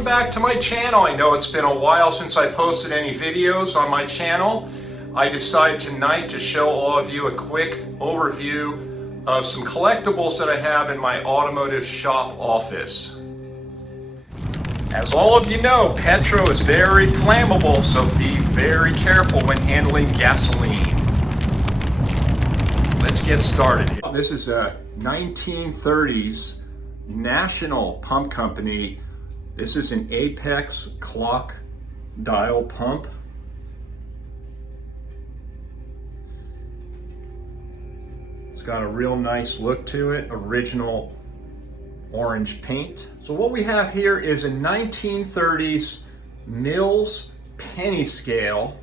welcome back to my channel. I know it's been a while since I posted any videos on my channel. I decided tonight to show all of you a quick overview of some collectibles that I have in my automotive shop office. As all of you know, Petro is very flammable, so be very careful when handling gasoline. Let's get started. This is a 1930s National pump company. This is an Apex clock dial pump. It's got a real nice look to it, original orange paint. So what we have here is a 1930s Mills penny scale.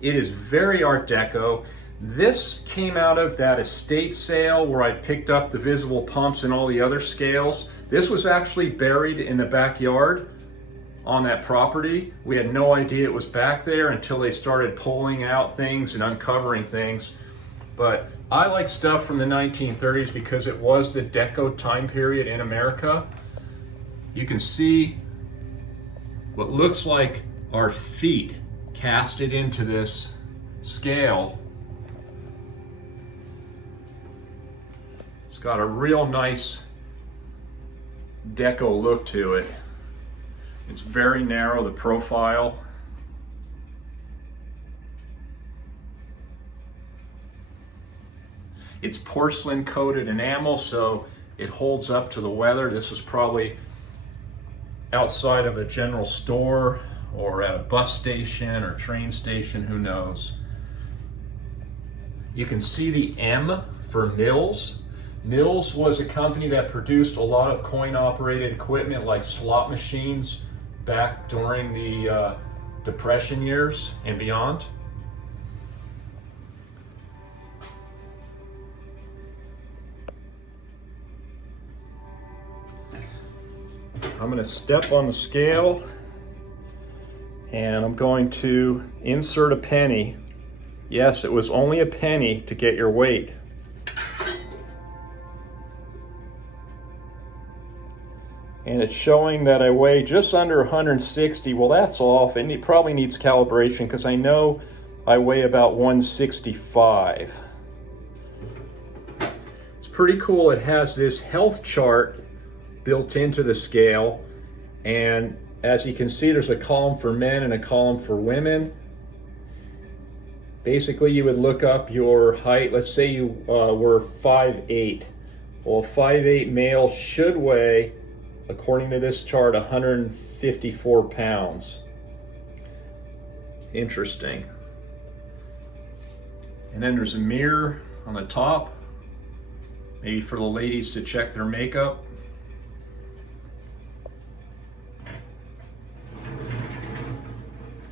It is very Art Deco. This came out of that estate sale where I picked up the visible pumps and all the other scales. This was actually buried in the backyard on that property. We had no idea it was back there until they started pulling out things and uncovering things. But I like stuff from the 1930s because it was the Deco time period in America. You can see what looks like our feet casted into this scale. It's got a real nice Deco look to it. It's very narrow, the profile. It's porcelain coated enamel, so it holds up to the weather. This was probably outside of a general store or at a bus station or train station, who knows. You can see the M for Mills. Mills was a company that produced a lot of coin-operated equipment like slot machines back during the Depression years and beyond. I'm going to step on the scale and I'm going to insert a penny. Yes, it was only a penny to get your weight. And it's showing that I weigh just under 160. Well, that's off, and it probably needs calibration because I know I weigh about 165. It's pretty cool. It has this health chart built into the scale, and as you can see, there's a column for men and a column for women. Basically, you would look up your height. Let's say you were 5'8". Well, a 5'8" male should weigh, according to this chart, 154 pounds. Interesting. And then there's a mirror on the top, maybe for the ladies to check their makeup.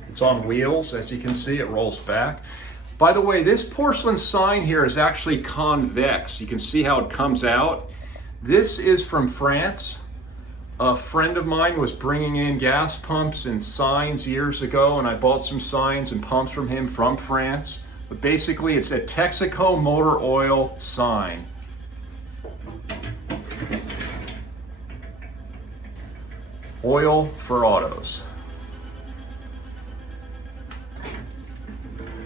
It's on wheels, as you can see, it rolls back. By the way, this porcelain sign here is actually convex. You can see how it comes out. This is from France. A friend of mine was bringing in gas pumps and signs years ago, and I bought some signs and pumps from him from France. But basically, it's a Texaco motor oil sign. Oil for autos.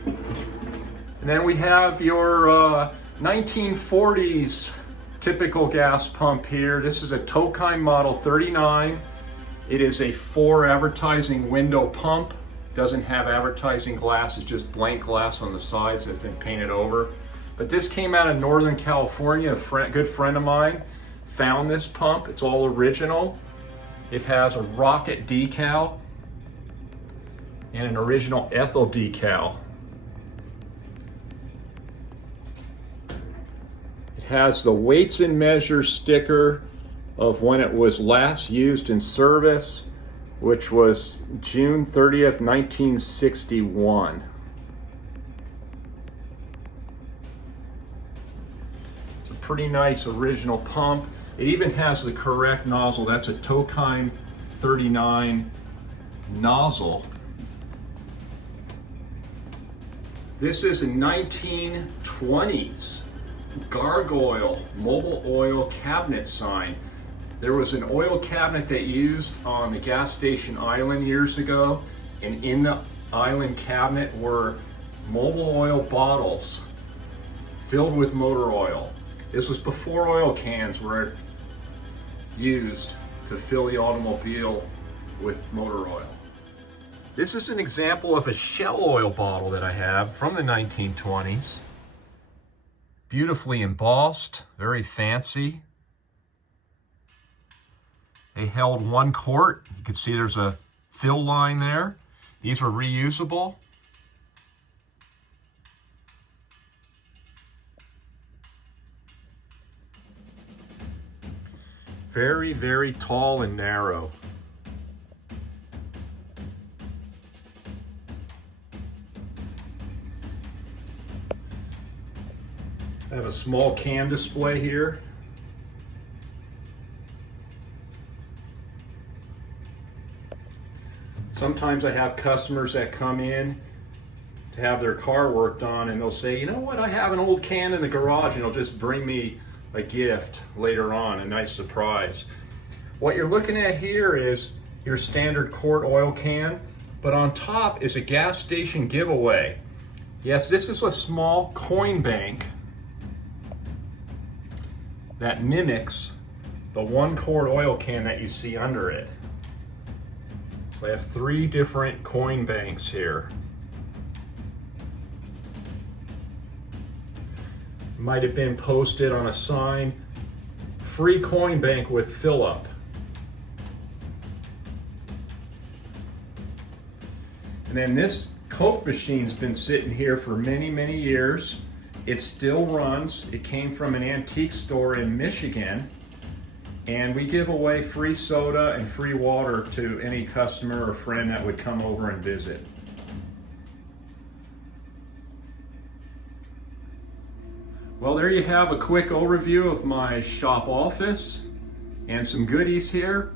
And then we have your 1940s typical gas pump here. This is a Tokheim model 39. It is a 4 advertising window pump. Doesn't have advertising glass, it's just blank glass on the sides that's been painted over. But this came out of Northern California. A good friend of mine found this pump. It's all original. It has a rocket decal and an original Ethel decal. Has the weights and measures sticker of when it was last used in service, which was June 30th, 1961. It's a pretty nice original pump. It even has the correct nozzle. That's a Tokheim 39 nozzle. This is a 1920s gargoyle mobile oil cabinet sign. There was an oil cabinet they used on the gas station island years ago, and in the island cabinet were mobile oil bottles filled with motor oil. This was before oil cans were used to fill the automobile with motor oil. This is an example of a Shell oil bottle that I have from the 1920s. Beautifully embossed, very fancy. They held 1 quart. You can see there's a fill line there. These were reusable. Very, very tall and narrow. I have a small can display here. Sometimes I have customers that come in to have their car worked on, and they'll say, you know what, I have an old can in the garage, and they'll just bring me a gift later on, a nice surprise. What you're looking at here is your standard quart oil can, but on top is a gas station giveaway. Yes, this is a small coin bank that mimics the 1 quart oil can that you see under it. So I have 3 different coin banks here. Might have been posted on a sign, free coin bank with fill up. And then this Coke machine's been sitting here for many, many years. It still runs. It came from an antique store in Michigan. And we give away free soda and free water to any customer or friend that would come over and visit. Well, there you have a quick overview of my shop office and some goodies here.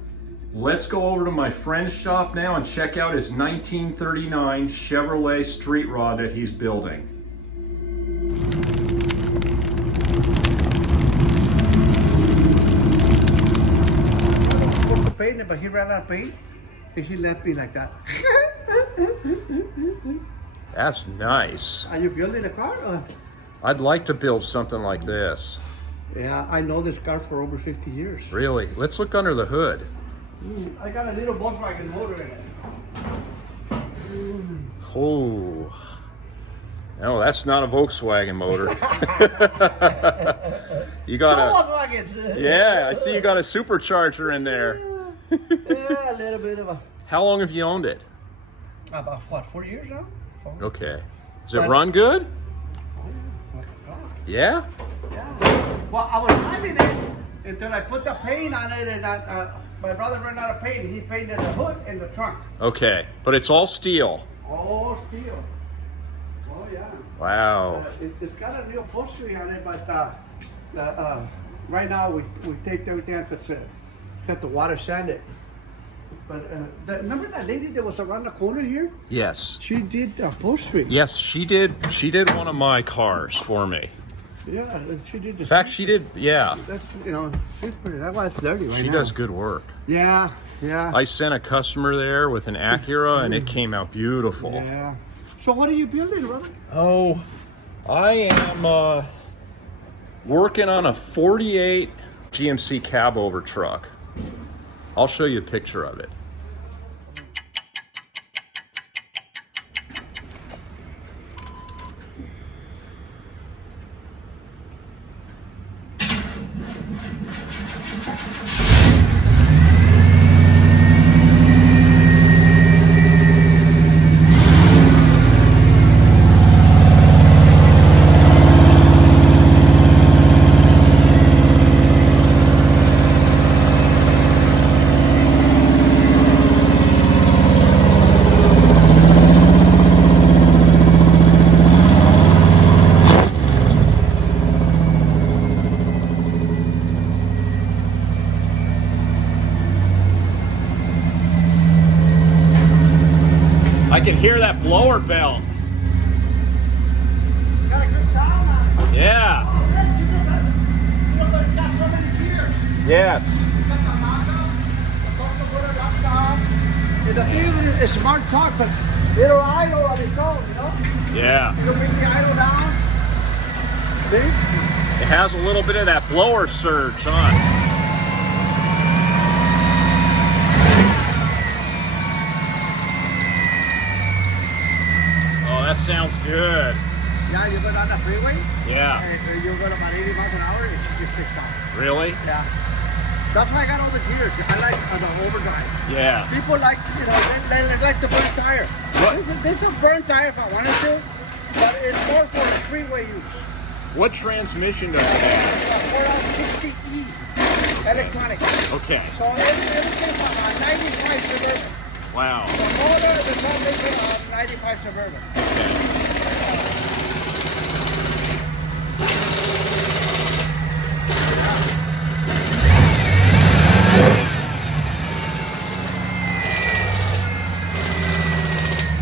Let's go over to my friend's shop now and check out his 1939 Chevrolet street rod that he's building. Paint, but he ran out of paint, and he left me like that. That's nice. Are you building a car? Or? I'd like to build something like this. Yeah, I know this car for over 50 years. Really? Let's look under the hood. I got a little Volkswagen motor in it. Oh, no, that's not a Volkswagen motor. You got Volkswagens. Yeah, I see you got a supercharger in there. Yeah, a little bit of a. How long have you owned it? About what, 4 years now? 4. Okay. Does it run good? Yeah? Yeah. Well, I was driving it until I put the paint on it, and my brother ran out of paint. He painted the hood and the trunk. Okay, but it's all steel. All steel. Oh yeah. Wow. It's got a new upholstery on it, but right now we taped everything up because got the water sanded. But remember that lady that was around the corner here? Yes. She did the upholstery. Yes, she did. She did one of my cars for me. Yeah, she did. In fact, she did. Yeah. That's she's pretty. That was dirty right She now. does good work. Yeah, yeah. I sent a customer there with an Acura, and it came out beautiful. Yeah. So what are you building, Robert? Oh, I am working on a 48 GMC cab over truck. I'll show you a picture of it. I can hear that blower belt. Got a good sound on it. Yeah. Oh, it's got so many gears. Yes. Got the The thing is a smart car, because it'll idle on its own, you know? Yeah. It'll bring the idle down. See? It has a little bit of that blower surge, huh? Oh, that sounds good. Yeah, you go down the freeway, Yeah. and you go about 80 miles an hour, it just picks up. Really? Yeah. That's why I got all the gears. I like the overdrive. Yeah. People like, you know, they like the burnt tire. What? This is a burnt tire if I wanted to, but it's more for the freeway use. What transmission does it have? It's a 460E electronic. Okay. So everything's on a 95 Suburban. Wow. The motor is all making on 95 Suburban.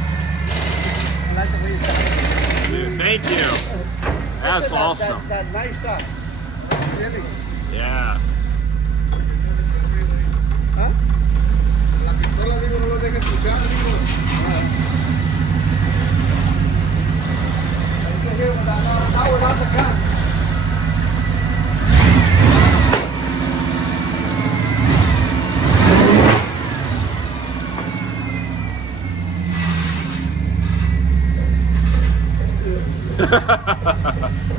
I like the way you said it. Dude, thank you. That's Look at awesome. That nice really. Yeah. Huh? La pistola, digo, no lo dejes escuchar, digo. You can hear without the gun.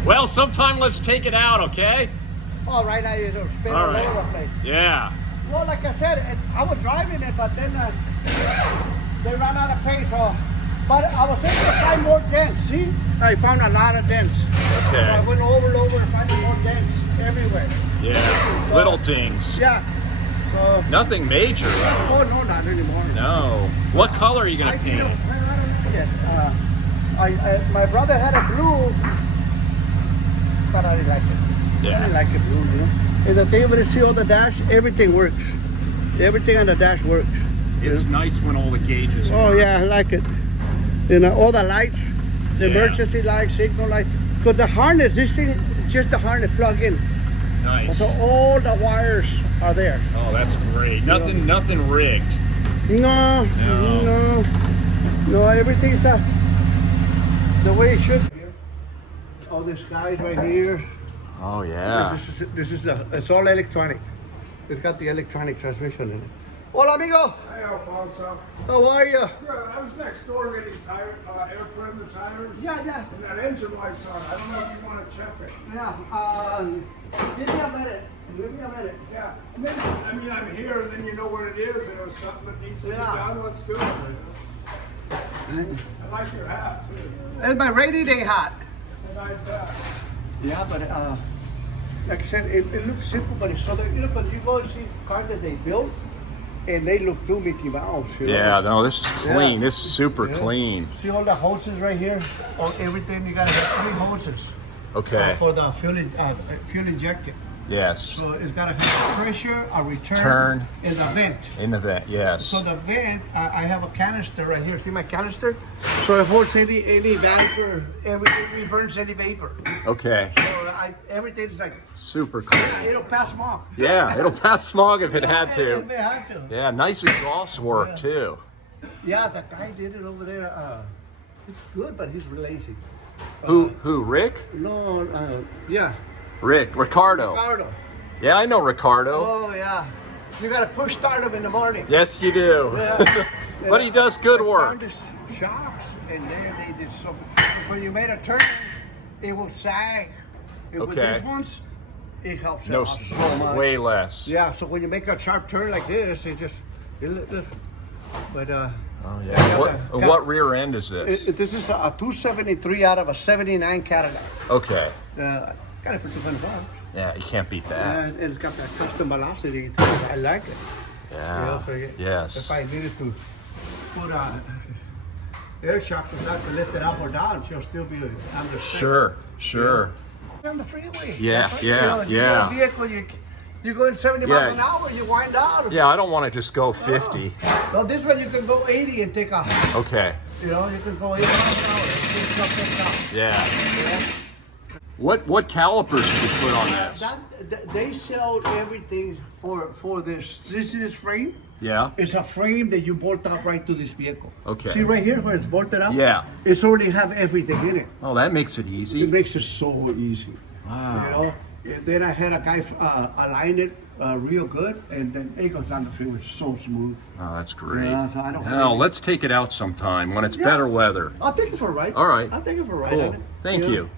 Well, sometime let's take it out, okay? Oh, right now you don't spin All all right. over the place. Yeah. Well, like I said, I was driving it, but then they ran out of paint. So, but I was able to find more dents. See, I found a lot of dents. So I Okay. went over and finding more dents everywhere. Yeah. Little dings. Yeah. So, Nothing major, though. oh no, not anymore. No. What color are you I, gonna paint you know, it? I don't know yet. My brother had a blue, but I didn't like it. I Yeah. didn't like the blue, you know. And the thing when you see on the dash, everything works. Everything on the dash works. It's nice when all the gauges. Oh work. yeah, I like it. You know, all the lights, the Yeah. emergency lights, signal light. Because the harness, this thing, just the harness plug in. Nice. So all the wires are there. Oh, that's great. Nothing rigged. No, No. no, everything's the way it should be. All these guys right here. Oh yeah. It's all electronic. It's got the electronic transmission in it. Hola, amigo. Hey, Alfonso. How are you? Good. I was next door getting air pressure tires. Yeah. And that engine light's on. I don't know if you want to check it. Yeah. Give me a minute. Yeah. And then, I mean, I'm here, and then you know what it is, and there's something that needs to be Yeah. done. Let's do it. I like your hat, too. It's my rainy day hat. It's a nice hat. Yeah, but like I said, it looks simple, but it's so you know, when you go and see cars that they built, and they look too Mickey Mouse. You know? Yeah. No, this is clean. Yeah. This is super Yeah. clean. See all the hoses right here? All everything you got to have 3 hoses Okay. for the fuel injected. Yes. So it's got to have a pressure, a return, Turn. and a vent. In the vent. Yes. So the vent, I have a canister right here. See my canister? So it holds any vapor, it burns any vapor. Okay. So everything's like, Super yeah, clean. it'll pass smog. Yeah. It'll pass smog if it had If to. it had to. Yeah. Nice exhaust work too. Yeah, the guy did it over there. It's good, but he's lazy. Who? Rick? No, yeah. Ricardo. Ricardo. Yeah, I know Ricardo. Oh, yeah. You got to push start him in the morning. Yes, you do. Yeah. But he does good I work. found the shocks, and there they did so. When you made a turn, it will sag. And with Okay. these ones, it helps No, out so much. way less. Yeah, so when you make a sharp turn like this, it just. But Oh Yeah, yeah. got- What rear end is this? this is a 273 out of a 79 Cadillac. Okay. Got it for $200. Yeah, you can't beat Yeah, that. and it's got that custom velocity too. I like it. Yeah. Yes. If I needed to put air shocks or not to lift it up or down, she'll still be under. Sure. On the freeway. Yeah, That's yeah, if you yeah. got a vehicle, you go in 70 miles an Yeah. hour, you wind down. Yeah, I don't want to just go 50. No, this one you can go 80 and take off. Okay. You know, you can go 80 miles an hour. It's not that down. Yeah. What calipers did you put on this? They sell everything for this. This is frame. Yeah. It's a frame that you bolt up right to this vehicle. Okay. See right here where it's bolted up? Yeah. It's already have everything in it. Oh, that makes it It easy. makes it so easy. Wow. You know? And then I had a guy align it real good, and then it goes down the freeway so smooth. Oh, that's great. Yeah, so I don't have Now, any- let's take it out sometime when it's Yeah. better weather. I'll take it for a ride. All right. I'll take it for a ride. Cool. on it, Thank know? you.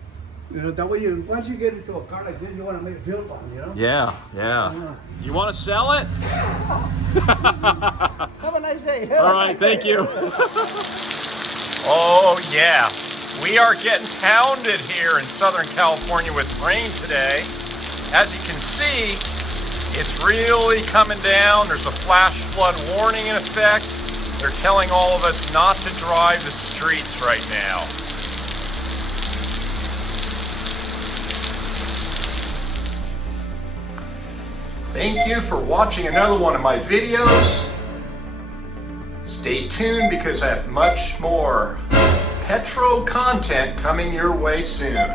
You know, that way once you get into a car like this, you want to make it feel fun, you know? Yeah, yeah. You want to sell it? Have a nice day. All right, thank you. Oh, yeah. We are getting pounded here in Southern California with rain today. As you can see, it's really coming down. There's a flash flood warning in effect. They're telling all of us not to drive the streets right now. Thank you for watching another one of my videos. Stay tuned because I have much more Petro content coming your way soon.